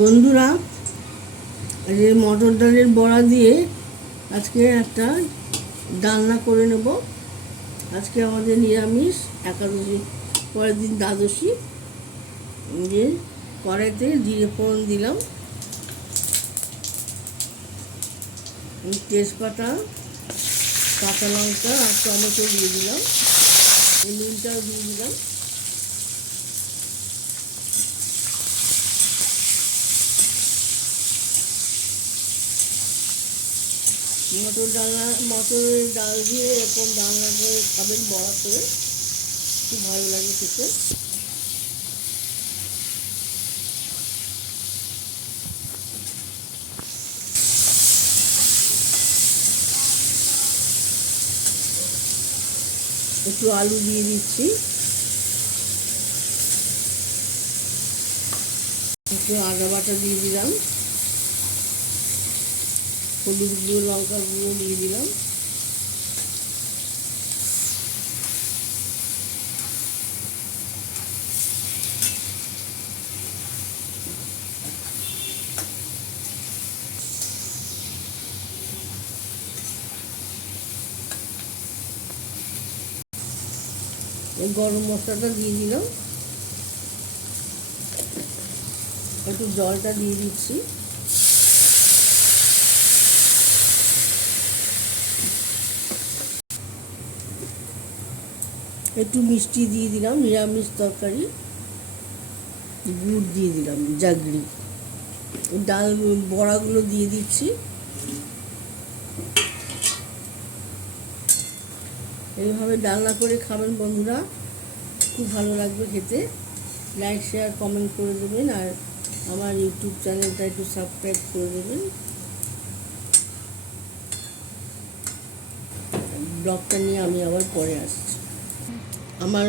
বন্ধুরা, এই মটর ডালের বড়া দিয়ে আজকে একটা ডালনা করে নেব। আজকে আমাদের নিরামিষ একাদশী, পরের দিন দ্বাদশী। যে কড়াইতে জিরে ফোড়ন দিলাম, তেজপাতা, কাঁচা লঙ্কা আর টমেটো দিয়ে দিলাম, নুনটাও দিয়ে দিলাম। মটরের ডাল দিয়ে এরকম ডালনা করে খাবেন, বড়া করে, খুব ভালো লাগে খেতে। একটু আলু দিয়ে দিচ্ছি, একটু আদা বাটা দিয়ে দিলাম, হলুদ গুঁড়ো, লঙ্কা গুঁড়ো দিয়ে দিলাম, গরম মশলাটা দিয়ে দিলাম, একটু জলটা দিয়ে দিচ্ছি, একটু মিষ্টি দিয়ে দিলাম, নিরামিষ তরকারি, গুড় দিয়ে দিলাম, জাগরি। ডাল বড়াগুলো দিয়ে দিচ্ছি। এইভাবে ডালনা করে খাবেন বন্ধুরা, খুব ভালো লাগবে খেতে। লাইক, শেয়ার, কমেন্ট করে দেবেন, আর আমার ইউটিউব চ্যানেলটা একটু সাবস্ক্রাইব করে দেবেন। ব্লগটা নিয়ে আমি আবার পরে আসছি। আমার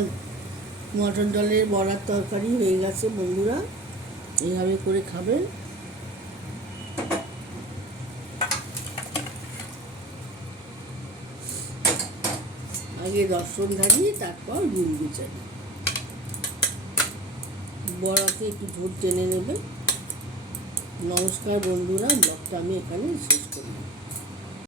মটর ডালের বড়ার তরকারি হয়ে গেছে বন্ধুরা, এইভাবে করে খাবেন। আগে রসুনধারি, তারপর গুড় বিচারি। বড়াতে একটু ঝোল টেনে নেবে। নমস্কার বন্ধুরা, ব্লগটা আমি এখানে শেষ করি।